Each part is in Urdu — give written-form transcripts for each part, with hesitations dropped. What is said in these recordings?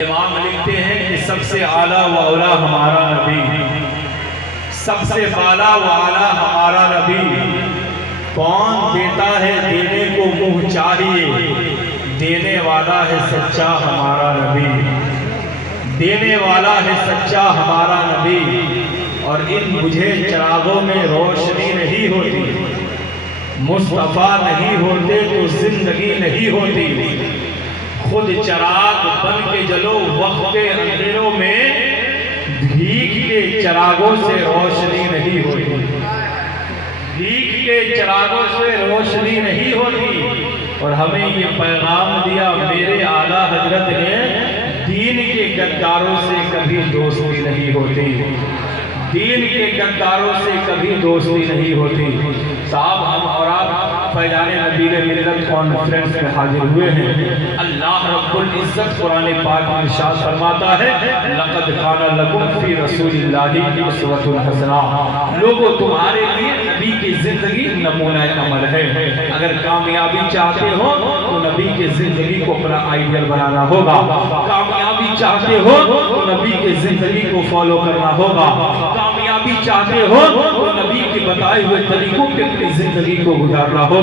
امام لکھتے ہیں کہ سب سے اعلیٰ و اولا ہمارا نبی، سب سے بالا و اعلیٰ ہمارا نبی۔ کون دیتا ہے دینے کو منہ چاہیے، دینے والا ہے سچا ہمارا نبی، دینے والا ہے سچا ہمارا نبی۔ اور ان بجھے چراغوں میں روشنی نہیں ہوتی، مصطفیٰ نہیں ہوتے تو زندگی نہیں ہوتی۔ خود چراغ بن کے جلو وقت اندھیروں میں، بھیگ کے چراغوں سے روشنی نہیں ہوتی، بھیگ کے چراغوں سے روشنی نہیں ہوتی۔ اور ہمیں یہ پیغام دیا میرے اعلیٰ حضرت نے، دین کے غداروں سے کبھی دوستی نہیں ہوتی، دین کے غداروں سے کبھی دوستی نہیں ہوتی۔ صاحب ہم اور آپ فیضان نبیل ملت کانفرنس میں حاضر ہوئے ہیں۔ اللہ رب العزت قرآن پاک میں ارشاد فرماتا ہے لَقَدْ كَانَ لَكُمْ فِي رَسُولِ اللَّهِ أُسْوَةٌ حَسَنَةٌ۔ لوگوں تمہارے لیے نبی کی زندگی نمونہ عمل ہے۔ اگر کامیابی چاہتے ہو تو نبی کی زندگی کو اپنا آئیڈیل بنانا ہوگا، کامیابی چاہتے ہو تو نبی کی زندگی کو فالو کرنا ہوگا، کامیابی چاہتے ہو تو نبی کے بتائے ہوئے طریقوں پہ اپنی زندگی کو گزارنا ہوگا۔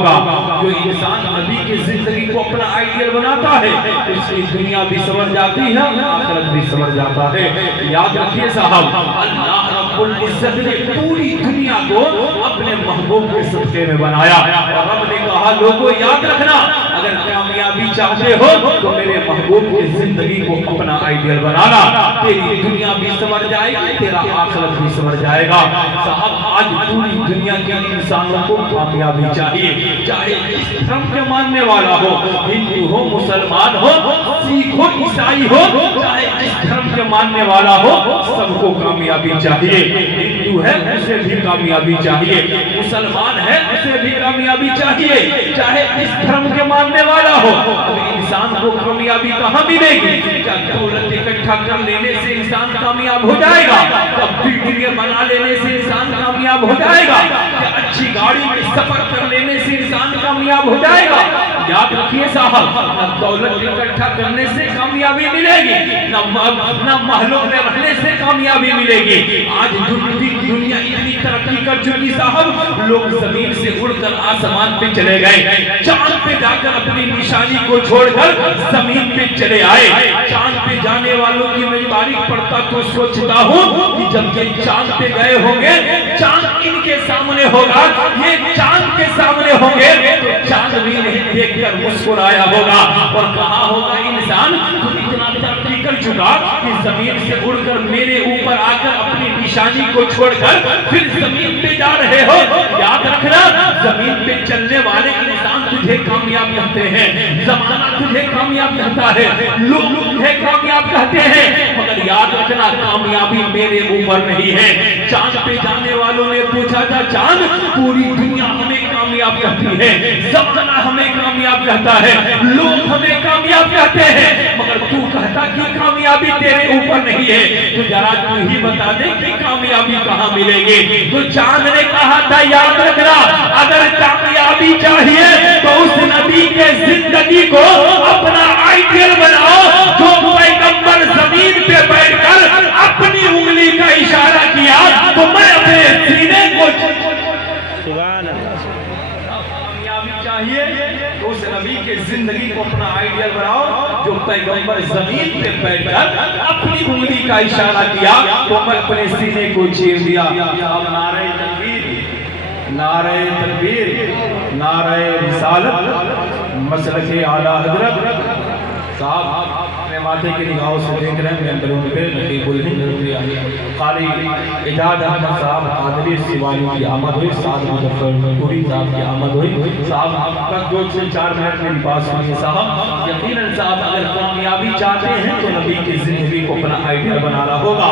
جو انسان نبی کی زندگی کو اپنا آئیڈیل بناتا ہے اس کی دنیا بھی سنور جاتی ہے، آخرت بھی سنور جاتا ہے۔ یاد رکھیے صاحب، اللہ رب العزت نے پوری دنیا کو اپنے محبوب کے صدقے میں بنایا، اور رب نے کہا لوگوں یاد رکھنا اگر کامیابی چاہتے ہو تو میرے محبوب کی زندگی کو اپنا آئیڈیل بنانا، تیری دنیا بھی سنور جائے گی، تیرا آخرت بھی سنور جائے گا۔ صاحب آج پوری دنیا کے انسانوں کو کامیابی چاہیے، چاہے جس دھرم کے ماننے والا ہو، ہندو ہو، مسلمان ہو، سکھ ہو، عیسائی ہو، چاہے جس دھرم کے ماننے والا ہو، سب کو کامیابی چاہیے۔ ہندو ہے اسے بھی کامیابی چاہیے، مسلمان ہے اسے بھی کامیابی چاہیے، چاہے جس دھرم کے ماننے والا ہو۔ اب انسان کو کامیابی کہاں ملے گی؟ کیا دولت اکٹھا کر لینے سے انسان کامیاب ہو جائے گا؟ کیا ڈگریاں بنا لینے سے انسان کامیاب ہو جائے گا؟ کیا اچھی گاڑی میں سفر کر لینے سے انسان کامیاب ہو جائے گا؟ یاد رکھیے صاحب، نہ دولت اکٹھا کرنے سے کامیابی ملے گی، نہ محلوں میں رہنے سے کامیابی ملے گی۔ آج دنیا اتنی ترقی کر چکی صاحب، لوگ زمین سے اڑ کر آسمان پہ چلے گئے، چاند پہ جا کر اپنی نشانی کو چھوڑ کر زمین پہ چلے آئے۔ چاند پہ جانے والوں کی میں تاریخ پڑھتا تو سوچتا ہوں کہ جب یہ چاند پہ گئے ہوں گے، چاند ان کے سامنے ہوگا، یہ چاند کے سامنے ہوں گے تو چاند بھی نہیں دیکھ کر مسکرایا ہوگا اور کہا ہوگا انسان تو اتنا ترقی کر چکا کہ زمین سے اڑ کر میرے اوپر آ کر اپنی نشانی کو چھوڑ کر پھر زمین پہ جا رہے ہو۔ یاد رکھنا زمین پہ چلنے والے انسان تجھے کامیاب کہتے ہیں، زمانہ تجھے کامیاب کہتا ہے، لوگ تجھے کامیاب کہتے ہیں، مگر یاد رکھنا کامیابی میرے اوپر نہیں ہے۔ چاند پہ جانے والوں نے پوچھا تھا چاند پوری دنیا ہمیں کامیاب کہتی ہے، زمانہ ہمیں کامیاب کہتا ہے، لوگ ہمیں کامیاب کہتے ہیں، مگر تو کہتا کہ کامیابی تیرے اوپر نہیں ہے، تو ذرا تو ہی بتا دے کہ کامیابی کہاں ملے گی؟ تو چاند نے کہا تھا یاد رکھنا اگر کامیابی چاہیے تو اس نبی کے زندگی کو اپنا آئیڈیل بناؤ جو پیغمبر زمین پہ بیٹھ کر اپنی انگلی کا اشارہ کیا تو میں اپنے سینے کو سبحان اللہ کامیابی چاہیے تو اس نبی کے زندگی کو اپنا آئیڈیل بناؤ جو پیغمبر زمین پہ بیٹھ کر اپنی انگلی کا اشارہ کیا تو میں اپنے سینے کو چیر دیا۔ اب نعرہ تکبیر، نعرہ تکبیر، نعرہ رسالت، مسلک اعلیٰ حضرت صاحب اپنے ماتھے کی نگاہوں سے دیکھ رہے ہیں میں اندروں پہ نقیب الہند قاری اجاد احمد صاحب قادری سیوانی کی آمد ہوئی، سعد مظفر پوری صاحب کی آمد ہوئی۔ صاحب آپ کا 2 سے 4 منٹ میری پاس ہوئی صاحب، یقیناً صاحب اگر کامیابی چاہتے ہیں تو نبی کی زندگی کو اپنا آئیڈیل بنانا ہوگا۔